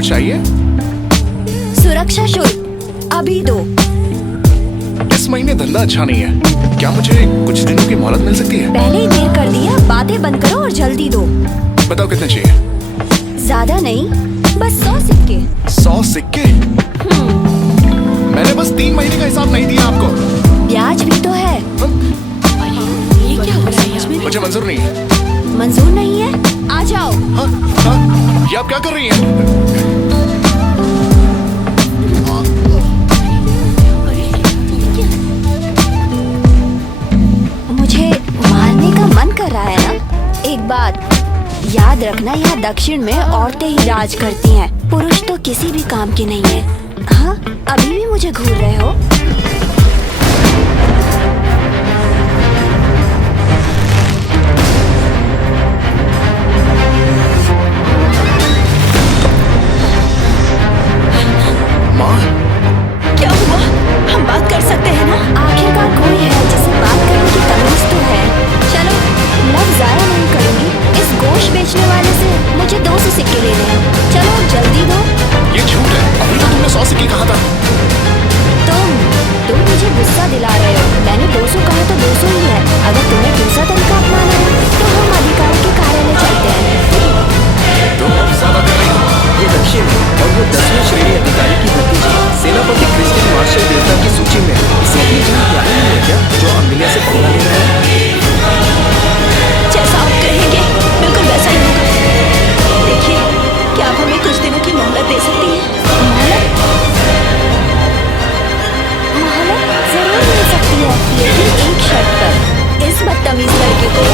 कुछ चाहिए? सुरक्षा शुल्क अभी दो। इस महीने धंधा अच्छा नहीं है, क्या मुझे कुछ दिनों की मोहलत मिल सकती है? पहले ही देर कर दिया, बातें बंद करो और जल्दी दो। बताओ कितने चाहिए? ज्यादा नहीं, बस 100 सिक्के। 100 सिक्के? मैंने बस 3 महीने का हिसाब नहीं दिया आपको। ब्याज भी तो है। ये क्या हो रहा है? मुझे मंजूर नहीं है। मंजूर नहीं है? आ जाओ। हाँ, हाँ, ये आप क्या कर रही हैं? मुझे मारने का मन कर रहा है ना? एक बात याद रखना, यहाँ दक्षिण में औरतें ही राज करती हैं, पुरुष तो किसी भी काम के नहीं है। हाँ, अभी भी मुझे घूर रहे हो? माँ, क्या हुआ? हम बात कर सकते हैं ना? आखिरकार कोई है जिसे बात करने की तमीज तो है। चलो, लफ्ज़ ज़ाया नहीं करूंगी। इस गोश्त बेचने वाले से मुझे 200 सिक्के लेने हैं। चलो जल्दी दो। ये झूठ है। अभी तो तुमने 100 सिक्के कहा था। तुम मुझे गुस्सा दिला रहे हो। मैंने 200 कहा तो 200 ही है। अगर तुम्हें दूसरा तरीका अपनाना है तो हम अधिकारी के कार्यालय चलते हैं। तुम अब ज्यादा कर रही हो। ये दक्षिण है और वो 10वीं श्रेणी अधिकारी की भतीजी सेनापति क्रिस्टियन मार्शल देवता की सूची में है। इसे अपनी जान प्यारी नहीं है क्या, जो अमिलिया से पंगा ले रहा है? जैसा आप कहेंगे बिल्कुल वैसा ही होगा। देखिए, क्या आप हमें कुछ दिनों की मोहलत दे सकती हैं? मोहलत जरूर मिल सकती है, लेकिन एक शर्त पर। इस बदतमीज लड़के को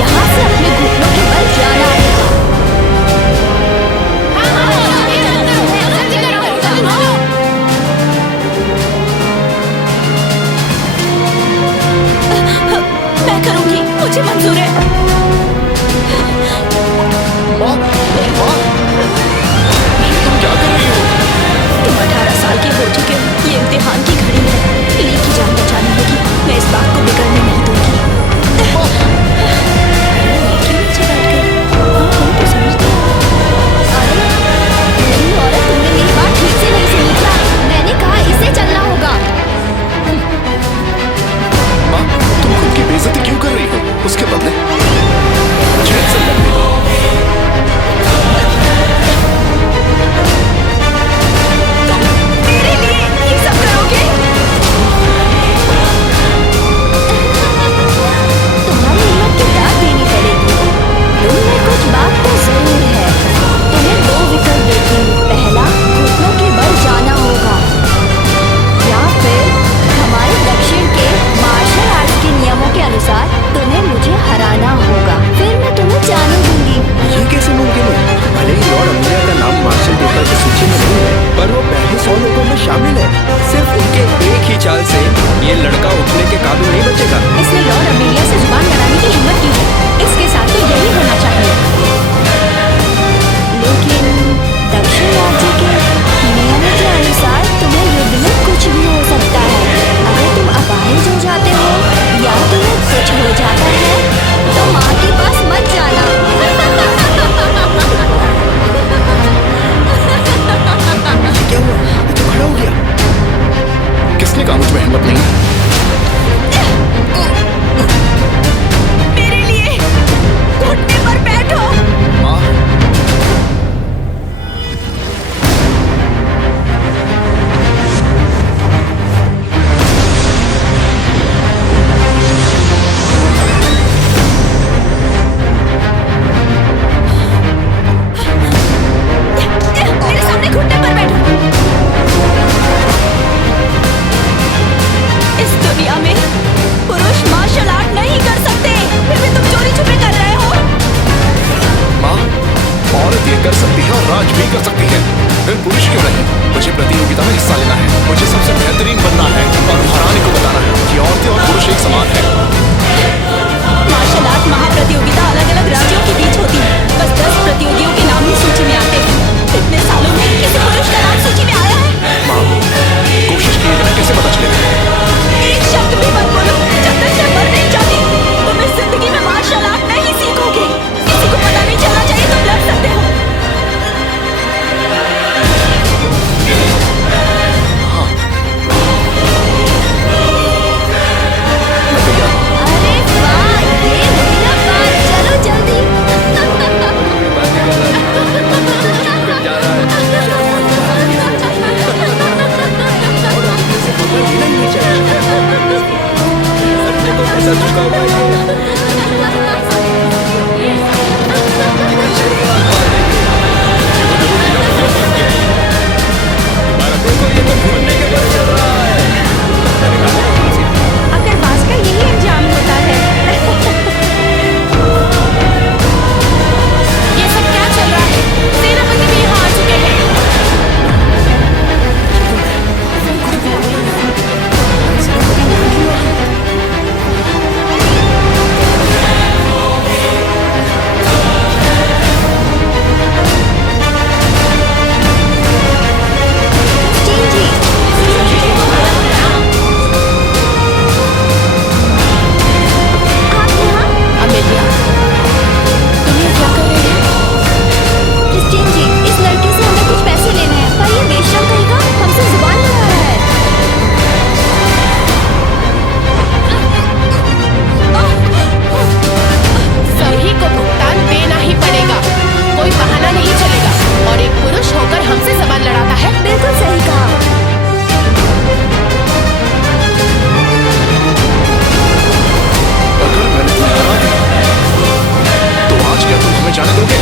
यहाँ से अपने घुटनों के बल जाना है। मैं करूंगी, मुझे मंजूर है। माँ, माँ, तुम क्या कर रही हो? तुम 18 साल के हो चुके हो। ये इम्तिहान की घड़ी है। ली की जान बचानी होगी। मैं इस बात को बिगड़ने नहीं दूंगी। क्यों नीचे बैठ गई? हम तो समझते हैं। अरे मेरी औरत, तुमने मेरी बात ठीक से नहीं सुनी क्या? मैंने कहा इसे चलना होगा। माँ, तुम खुद की बेइज्जती क्यों कर रही हो? उसके बदले चैन से लड़ने दो। मेरे लिए ये सब करोगे? तुम्हारी हिम्मत की दाद देनी पड़ेगी। तुमने कुछ बात तो जरूर है। तुम्हें 2 विकल्प देती हूँ। पहला, घुटनों के बल जाना होगा, या फिर हमारे दक्षिण के मार्शल आर्ट्स के नियमों के अनुसार तुम्हें मुझे हराना होगा। फिर मैं तुम्हें जाने दूंगी। ये कैसे मुमकिन है? भले ही लॉर्ड अमिलिया का नाम मार्शल देवता की सूची में नहीं है, पर वो पहले 100 लोगों में शामिल है। सिर्फ उनके एक ही चाल से ये लड़का उठने के काबिल नहीं बचेगा। इसने लॉर्ड अमेलिया से जुबान लड़ाने की हिम्मत की है। इसके साथ तो यही होना चाहिए। लेकिन दक्षिण राज्य के नियमों के अनुसार तुम्हें युद्ध में कुछ भी हो सकता है। अगर तुम अपाहिज हो जाते हो या तुम्हें कुछ हो जाता है तो माँ के पास मत जाना। ये क्या हुआ? ये तो खड़ा हो गया। किसने कहा मुझ में हिम्मत नहीं है? मेरे लिए घुटने पर बैठो। माँ, मेरे सामने घुटने पर बैठो। तो फंसा चुका हुआ है ये। देखो ये तो घूमने के बड़े चल रहा है। अगर बास का यही अंजाम होता है। ये सब क्या चल रहा है? सेनापति भी यहाँ आ चुके हैं। अमेलिया, तुम ये क्या कर रही हो? क्रिस्टीन जी, इस लड़के से हमें कुछ पैसे लेने हैं, पर ये बेशरम कहेगा हमसे जुबान लड़ा रहा है। सभी को भुगतान देना ही पड़ेगा, कोई बहाना नहीं चलेगा। और एक पुरुष होकर हमसे जबान लड़ाता है। बिल्कुल सही कहा। अगर मैंने तुम्हें हरा दिया, तो आज क्या तुम हमें जाने दोगे?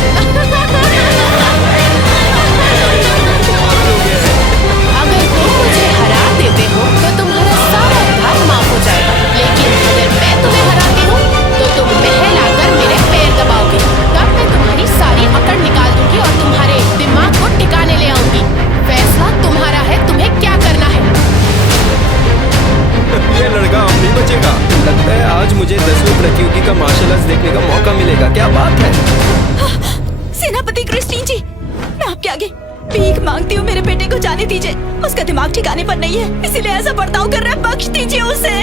अगर तुम मुझे हरा देते हो तो तुम्हारा सारा उधार माफ हो जाएगा, लेकिन अगर मैं तुम्हें हराती हूँ तो तुम महल आकर मेरे पैर दबाओगे। तब मैं तुम्हारी सारी अकड़ निकाल दूंगी और तुम्हारे दिमाग को ठिकाने ले आऊंगी। फैसला तुम्हारा है, तुम्हें क्या करना है। ये लड़का अब नहीं बचेगा। लगता है आज मुझे 10वीं प्रतियोगी का मार्शल आर्ट्स देखने का मौका मिलेगा। क्या बात है। सेनापति क्रिस्टीन जी, मैं आपके आगे भीख मांगती हूँ, मेरे बेटे को जाने दीजिए। उसका दिमाग ठिकाने पर नहीं है, इसीलिए ऐसा बर्ताव कर रहा है। बख्श दीजिए उसे।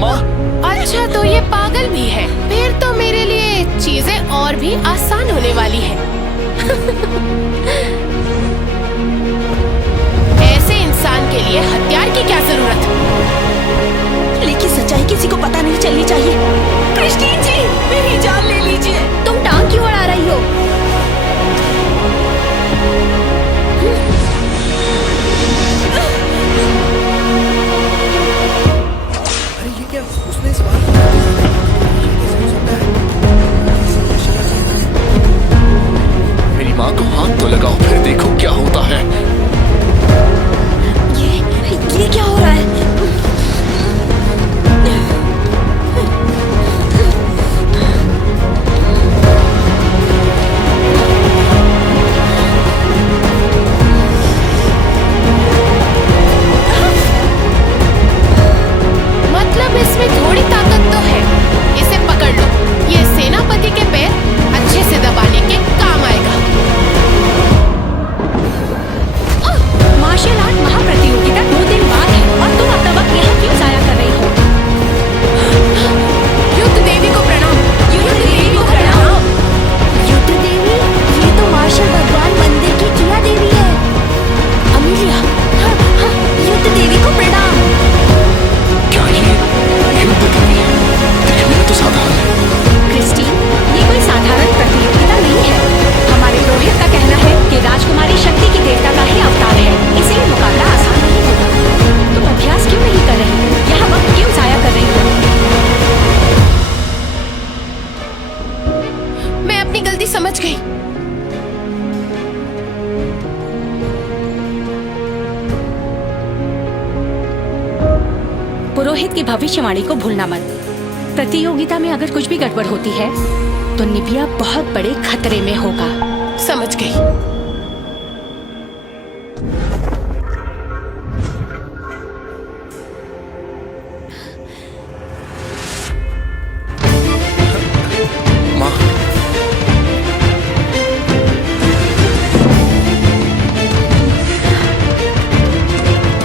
माँ, अच्छा तो ये पागल भी है, फिर तो मेरे लिए चीजें और भी आसान होने वाली है। ऐसे इंसान के लिए हथियार की क्या जरूरत? लेकिन सच्चाई किसी को पता नहीं चलनी चाहिए। क्रिस्टीन जी, मेरी जान ले लीजिए। तुम टांग क्यों अड़ा रही हो? अरे ये क्या? उसने इस बार कैसे हो सकता है? मेरी माँ को हाथ तो लगाओ, फिर देखो क्या होता है। ये क्या हो रहा है? मतलब इसमें थोड़ी ताकत तो है। इसे पकड़ लो, ये सेनापति के पैर अच्छे से दबाने के काम आएगा। मार्शल आर्ट महाप्रतियोगिता 2 दिन बाद है और तुम अपना वक्त यहाँ क्यों जाया कर रही हो? युद्ध देवी को प्रणाम। युद्ध देवी को प्रणाम। युद्ध देवी? ये तो मार्शल भगवान मंदिर की किया देवी है। अमेलिया, हाँ, युद्ध देवी को प्रणाम। क्या ये युद्ध देवी है? देखने में तो साधारण है। क्रिस्टीन, ये कोई साधारण प्रतियोगिता नहीं है। हमारे पुरोहित का कहना है कि राजकुमारी शक्ति की देवता का ही अवतार है, इसलिए मुकाबला आसान नहीं होगा। तुम अभ्यास क्यों नहीं कर रही? यहाँ वक्त क्यों जाया कर रही हो? मैं अपनी गलती समझ गई। पुरोहित की भविष्यवाणी को भूलना मत। प्रतियोगिता में अगर कुछ भी गड़बड़ होती है तो निबिया बहुत बड़े खतरे में होगा। समझ गई। माँ,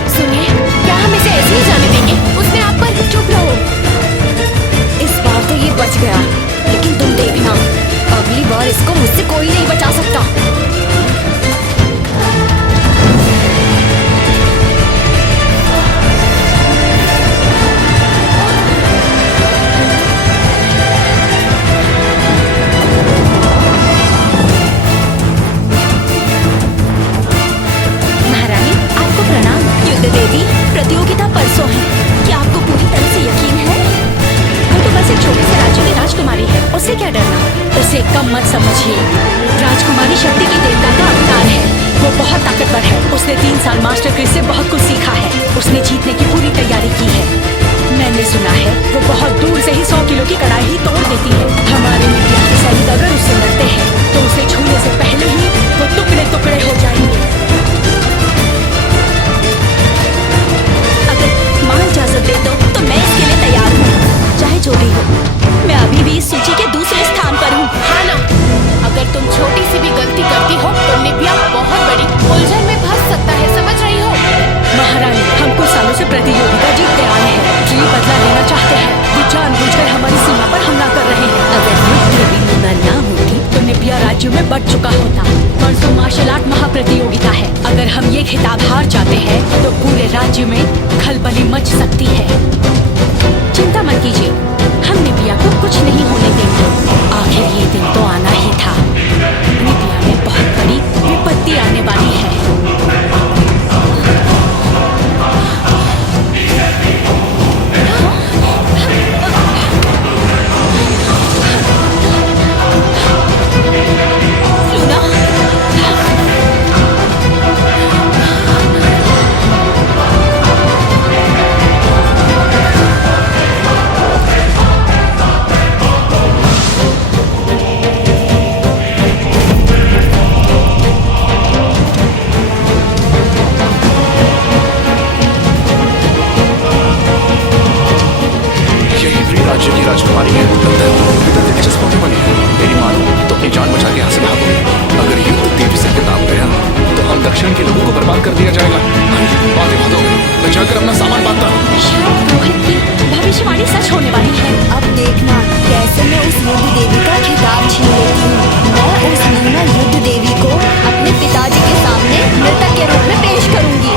सुनिए, क्या हम इसे ऐसे ही जाने देंगे? उसने आप पर चुप रहो। इस बार तो ये बच गया, लेकिन तुम देखना, अगली बार इसको मुझसे कोई नहीं बचा सकता। उससे क्या डरना? उसे कम मत समझिए। राजकुमारी शक्ति की देवता का अवतार है। वो बहुत ताकतवर है। उसने 3 साल मास्टर क्रिस से बहुत कुछ सीखा है। उसने जीतने की पूरी तैयारी की है। मैंने सुना है वो बहुत दूर से ही 100 किलो की कड़ाई ही तोड़ देती है। हमारे मीडिया के सैनिक अगर उससे लड़ते हैं तो उसे छूने से पहले ही वो टुकड़े टुकड़े हो जाएंगे। अगर माँ इजाजत दे तो मैं इसके लिए तैयार हूँ। चाहे जो भी हो, मैं अभी भी इस सूची के दूसरे स्थान पर हूँ। हाँ ना, अगर तुम छोटी सी भी गलती करती हो तो निव्या बहुत बड़ी उलझन में फंस सकता है, समझ रही हो? महारानी, हम कुछ सालों से प्रतियोगिता जीतते आए हैं। ट्री बदला लेना चाहते हैं। वो जानबूझकर हमारी सीमा पर हमला कर रहे हैं। अगर देवी मीना ना होती तो निव्या राज्य में बढ़ चुका होता। परसों मार्शल आर्ट महाप्रतियोगिता है। अगर हम ये खिताब हार जाते हैं तो पूरे राज्य में खलबली मच सकती है। चिंता मत कीजिए, हम निव्या को कुछ नहीं होने देंगे। आखिर ये दिन तो आना ही था। निव्या में बहुत बड़ी विपत्ति आने वाली है। राज्य की राजकुमारी है। लगता है प्रतियोगिता दिलचस्प होने वाली है। मेरी मानो तो अपनी जान बचा के यहाँ से भागो। अगर युद्ध देवी से खिताब गया तो हम दक्षिण के लोगों को बर्बाद कर दिया जाएगा। बातें बातों में मैं जाकर अपना सामान बांधता हूँ। शायद रोहित की भविष्यवाणी सच होने वाली है। अब देखना कैसे मैं उस युद्ध देवी का खिताब छीन लेती हूँ। मैं उस मीना युद्ध देवी को अपने पिताजी के सामने मृतक के रूप में पेश करूंगी।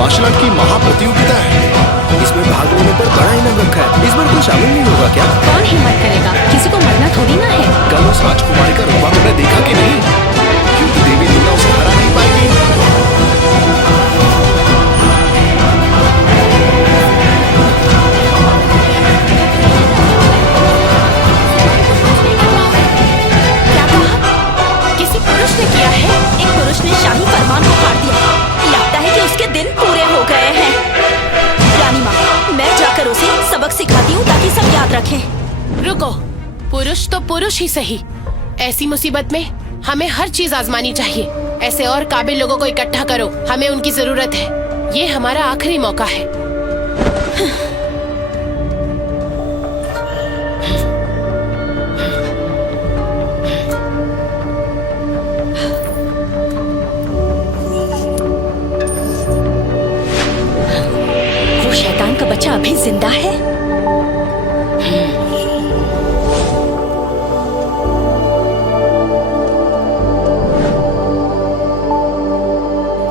मार्शल आर्ट की महाप्रतियोगिता है। इसमें भाग लेने पर बड़ा इनाम रखा है। इस बार कोई शामिल नहीं होगा क्या? कौन हिम्मत करेगा? किसी को मरना थोड़ी ना है। कल उस राजकुमारी का रुतबा तुमने देखा कि नहीं? युद्ध देवी दुर्गा उसे हरा नहीं पाएगी। क्या कहा? किसी पुरुष ने किया है? एक पुरुष ने शाही फरमान को फाड़ दिया। लगता है कि उसके दिन पूरे हो गए हैं। रानी माँ, मैं जाकर उसे सबक सिखाती हूँ ताकि सब याद रखें। रुको, पुरुष तो पुरुष ही सही। ऐसी मुसीबत में हमें हर चीज आजमानी चाहिए। ऐसे और काबिल लोगों को इकट्ठा करो, हमें उनकी जरूरत है। ये हमारा आखिरी मौका है। वो शैतान का बच्चा अभी जिंदा है।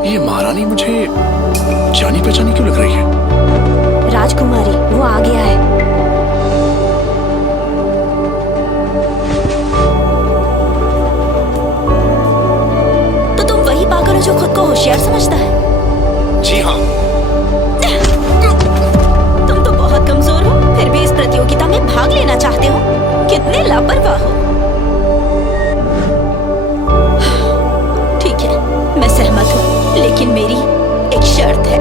ये महारानी मुझे जानी पहचानी क्यों लग रही है? राजकुमारी, वो आ गया है। तो तुम वही पागल हो जो खुद को होशियार समझता है। जी हाँ। तुम तो बहुत कमजोर हो, फिर भी इस प्रतियोगिता में भाग लेना चाहते हो। कितने लापरवाह हो। ठीक है, मैं सहमत हूँ, लेकिन मेरी एक शर्त है।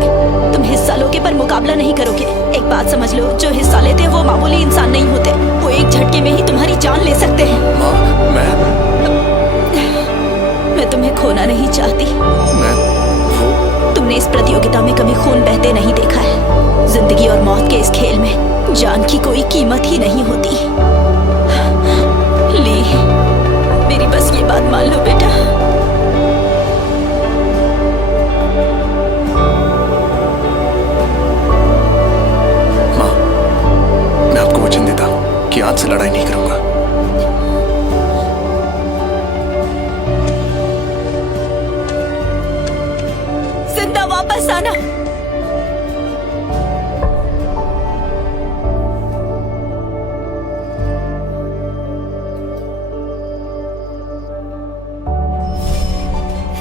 तुम हिस्सा लोगे पर मुकाबला नहीं करोगे। एक बात समझ लो, जो हिस्सा लेते हैं वो मामूली इंसान नहीं होते। वो एक झटके में ही तुम्हारी जान ले सकते हैं। माँ, मैं तुम्हें खोना नहीं चाहती। वो तुमने इस प्रतियोगिता में कभी खून बहते नहीं देखा है। जिंदगी और मौत के इस खेल में जान की कोई कीमत ही नहीं होती। ली, मेरी बस ये बात मान लो बेटा। माँ, मैं आपको वचन देता हूँ कि आज से लड़ाई नहीं करूंगा। जिंदा वापस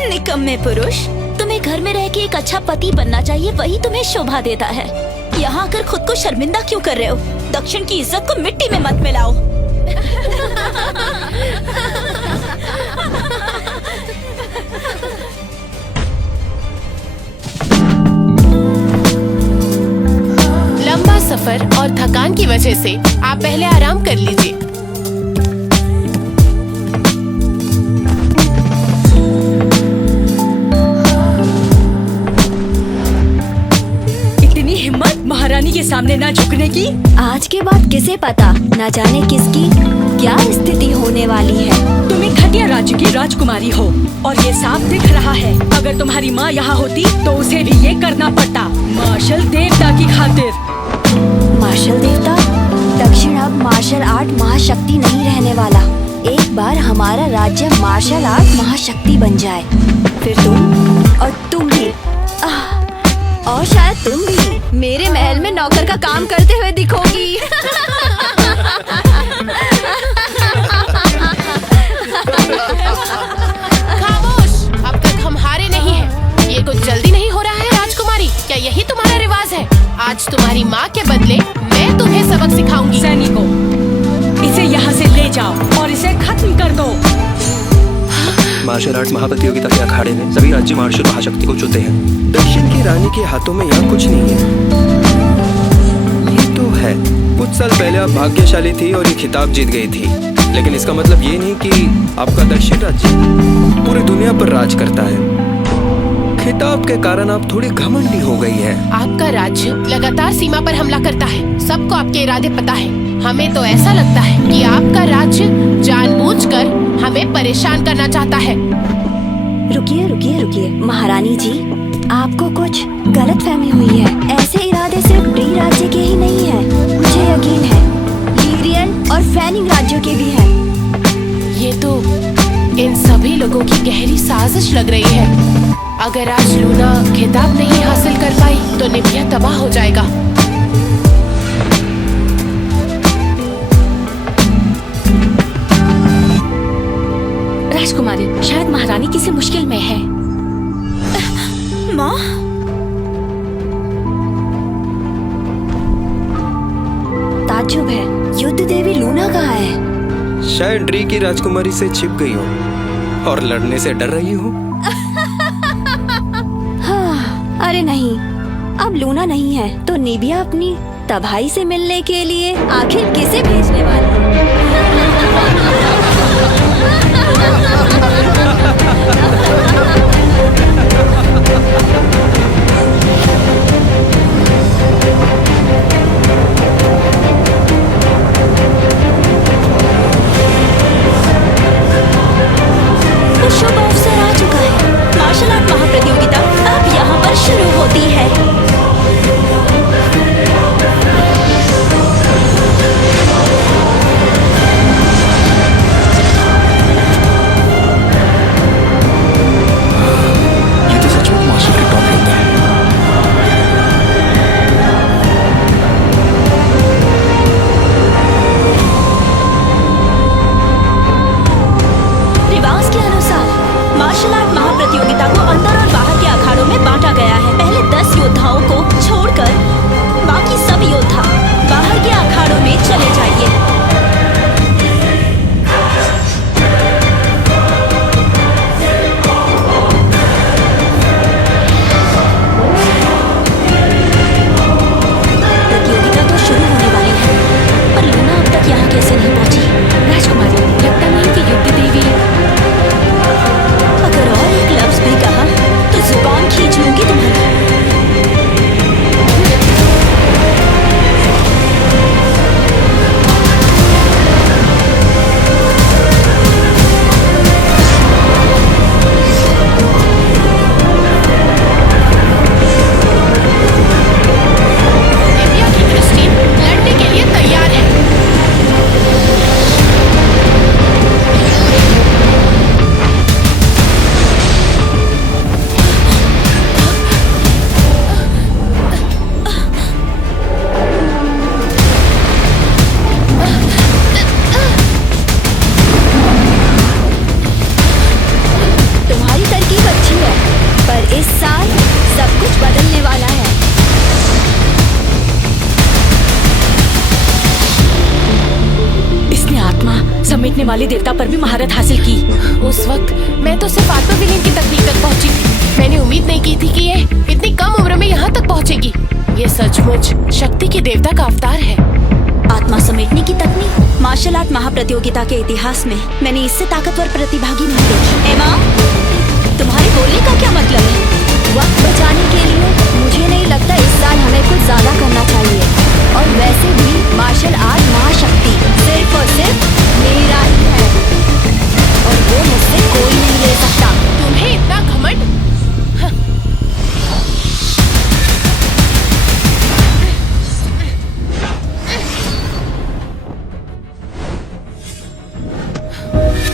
निकम्मे पुरुष, तुम्हें घर में रह के एक अच्छा पति बनना चाहिए, वही तुम्हें शोभा देता है। यहाँ आकर खुद को शर्मिंदा क्यों कर रहे हो? दक्षिण की इज्जत को मिट्टी में मत मिलाओ। लंबा सफर और थकान की वजह से आप पहले आराम कर लीजिए। इतनी हिम्मत महारानी के सामने ना झुकने की। आज के बाद किसे पता, न जाने किसकी क्या स्थिति होने वाली है। तुम एक घटिया राज्य की राजकुमारी हो और ये साफ दिख रहा है। अगर तुम्हारी माँ यहाँ होती तो उसे भी ये करना पड़ता, मार्शल देवता की खातिर। मार्शल देवता? दक्षिण अब मार्शल आर्ट महाशक्ति नहीं रहने वाला। एक बार हमारा राज्य मार्शल आर्ट महाशक्ति बन जाए, फिर तुम और तुम भी और शायद तुम भी मेरे महल में नौकर का काम करते हुए दिखोगी। खामोश, अब तक हम हारे नहीं हैं। ये कुछ जल्दी नहीं हो रहा है राजकुमारी? क्या यही तुम्हारा रिवाज है? आज तुम्हारी माँ के बदले मैं तुम्हें सबक सिखाऊंगी। सैनिकों, इसे यहाँ से ले जाओ और इसे खत्म कर दो। मार्शल आर्ट महाप्रतियोगिता के अखाड़े में सभी राज्य मार्शल महाशक्ति को चुनते हैं। दक्षिण की रानी के हाथों में यहाँ कुछ नहीं है। ये तो है, कुछ साल पहले आप भाग्यशाली थी और ये खिताब जीत गई थी, लेकिन इसका मतलब ये नहीं कि आपका दक्षिण राज्य पूरी दुनिया पर राज करता है। खिताब के कारण आप थोड़ी घमंडी हो गई है। आपका राज्य लगातार सीमा पर हमला करता है, सबको आपके इरादे पता है। हमें तो ऐसा लगता है कि आपका राज्य जानबूझकर हमें परेशान करना चाहता है। रुकिए रुकिए रुकिए महारानी जी, आपको कुछ गलतफहमी हुई है। ऐसे इरादे सिर्फ डी राज्य के ही नहीं है, मुझे यकीन है लीरियन और फैनिंग राज्यों के भी हैं। ये तो इन सभी लोगों की गहरी साजिश लग रही है। अगर आज लूना खिताब नहीं हासिल कर पाई तो निभिया तबाह हो जाएगा। राजकुमारी, शायद महारानी किसी मुश्किल में है। माँ? ताज्जुब है, युद्ध देवी लूना कहाँ है? शायद ड्री की राजकुमारी से छिप गई हो और लड़ने से डर रही हो। हाँ, अरे नहीं, अब लूना नहीं है तो निबिया अपनी तबाही से मिलने के लिए आखिर किसे भेजने वाली है? तो शुभ अवसर आ चुका है। मार्शल आर्ट महाप्रतियोगिता अब यहाँ पर शुरू होती है। वाले देवता पर भी महारत हासिल की। उस वक्त मैं तो सिर्फ आत्मा विलीन की तकनीक तक पहुंची थी। मैंने उम्मीद नहीं की थी कि ये इतनी कम उम्र में यहाँ तक पहुंचेगी। ये सचमुच शक्ति के देवता का अवतार है। आत्मा समेटने की तकनीक मार्शल आर्ट महाप्रतियोगिता के इतिहास में मैंने इससे ताकतवर प्रतिभागी नहीं देखी। एमा, तुम्हारे बोलने का क्या मतलब है? वक्त बचाने के लिए मुझे नहीं लगता इस साल हमें कुछ ज्यादा करना चाहिए। और वैसे भी मार्शल आर्ट महाशक्ति सिर्फ और सिर्फ मेरा ही है और वो मुझसे कोई नहीं ले सकता। तुम्हें इतना घमंड?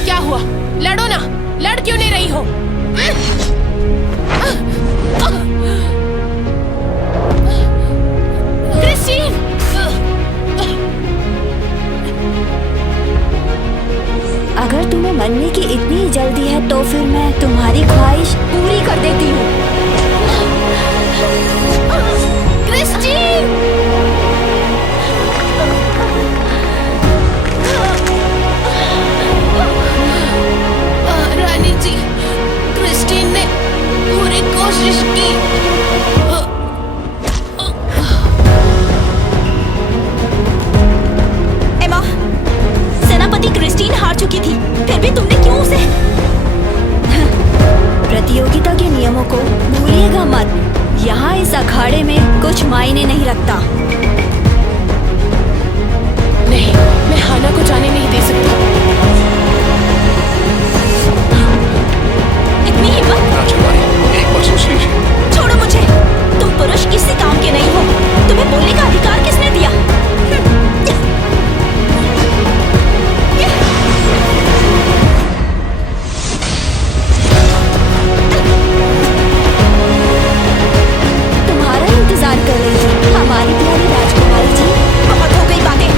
क्या हुआ? लड़ो ना, लड़ क्यों नहीं रही हो? क्रिस्टीन! अगर तुम्हें मरने की इतनी जल्दी है तो फिर मैं तुम्हारी ख्वाहिश पूरी कर देती हूँ। क्रिस्टीन! रानी जी, क्रिस्टीन ने पूरी कोशिश की। एमा, सेनापति क्रिस्टीन हार चुकी थी, फिर भी तुमने क्यों उसे? प्रतियोगिता के नियमों को भूलिएगा मत। यहाँ इस अखाड़े में कुछ मायने नहीं रखता। नहीं, मैं हाना को जाने नहीं दे सकता। इतनी हिम्मत? राजकुमारी, एक बार सोच लीजिए। छोड़ो मुझे, तुम पुरुष किसी काम के नहीं हो। तुम्हें बोलने का अधिकार किसने दिया? तुम्हारा इंतजार कर रही थी हमारी प्यारी राजकुमारी जी। बहुत हो गई बातें।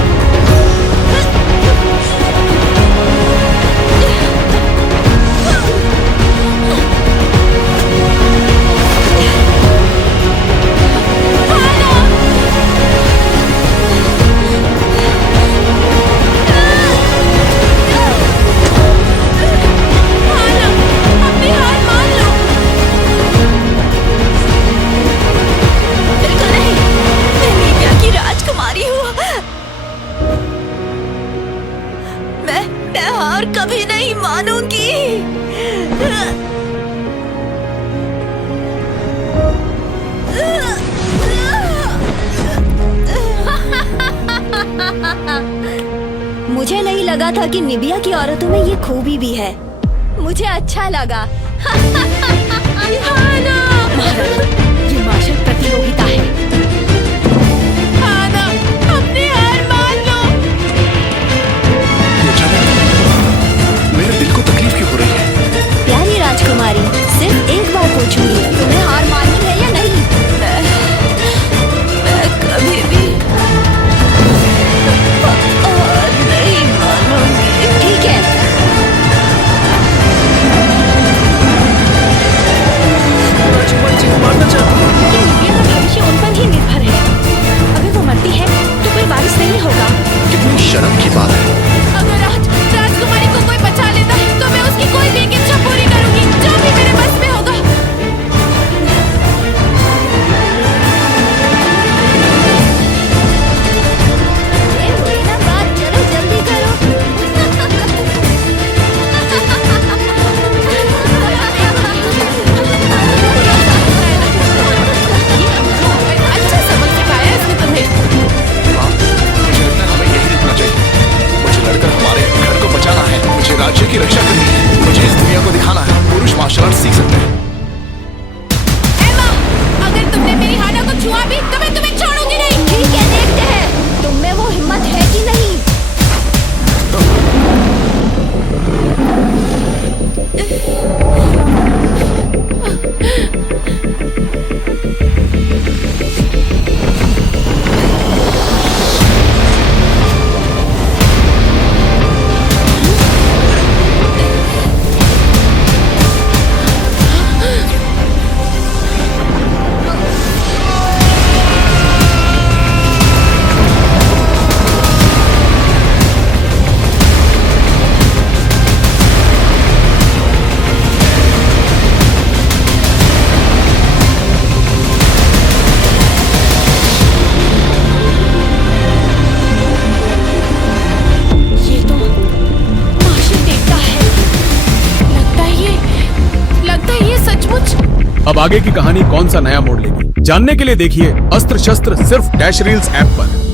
अपनी हार मान लो। बिल्कुल नहीं, मैं नीबिया की राजकुमारी हूँ। मैं हार कभी नहीं मानूंगी। मुझे नहीं लगा था कि निबिया की औरतों में ये खूबी भी है। मुझे अच्छा लगा। महाराज, ये मार्शल प्रतियोगिता है। हाना, अपनी हार मान लो। ये अचानक मेरे दिल को तकलीफ क्यों हो रही है? प्यारी राजकुमारी, सिर्फ एक बार पूछूंगी, तुम्हें हार माननी है या नहीं? मैं कभी भी हार नहीं मानूंगी। ठीक है। राजकुमारी जी को मारना चाहते अब आगे की कहानी कौन सा नया मोड़ लेगी, जानने के लिए देखिए अस्त्र शस्त्र सिर्फ डैश रील्स ऐप पर।